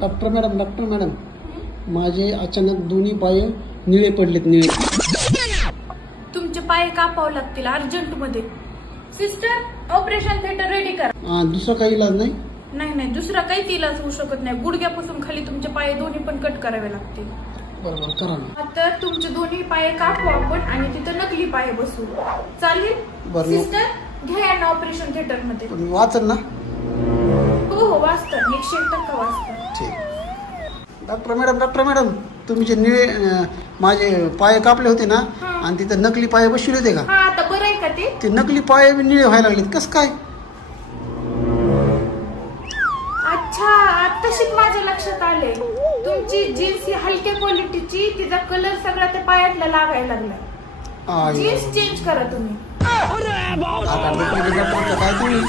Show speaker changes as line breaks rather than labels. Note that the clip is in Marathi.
Doctor madam doctor madam. माझे अचानक दोन्ही पाय निळे पडलेत निळे.
तुमचे पाय कापावे लागतील अर्जंटमध्ये सिस्टर ऑपरेशन थिएटर रेडी करा.
आ, दुसरं काही इलाज नाही?
नाही नाही दुसरा काहीच इलाज होऊ शकत नाही. गुडघ्यापासून खाली तुमचे पाय दोन्ही पण कट करावे लागतील.
बरोबर करा ना.
आता तुमचे दोन्ही पाय कापू आपण आणि तिथं नकली पाय बसू चालेल?
बरं.
सिस्टर घ्या यांना ऑपरेशन थिएटरमध्ये.
पण वाचन ना.
हो हो वाचतात. एकशे एक टक्का वाचतात.
ठीक डॉक्टर मॅडम डॉक्टर मॅडम तुम्ही जे निळे अं, माझे पाय कापले होते ना. आणि तिथं नकली पाय बसवले होते का?
हा आता बरं आहे का ते?
ते नकली पाय बी निळे व्हायला लागलेत. कसं काय?
अच्छा माझ्या लक्षात आले तुमची जीन्स ही हलक्या क्वालिटीची तिचा कलर सगळा त्या पायातला लागायला लागला
आय.
जीन्स चेंज करा तुम्ही.
आता डॉक्टर डॉक्टर काय तुम्ही?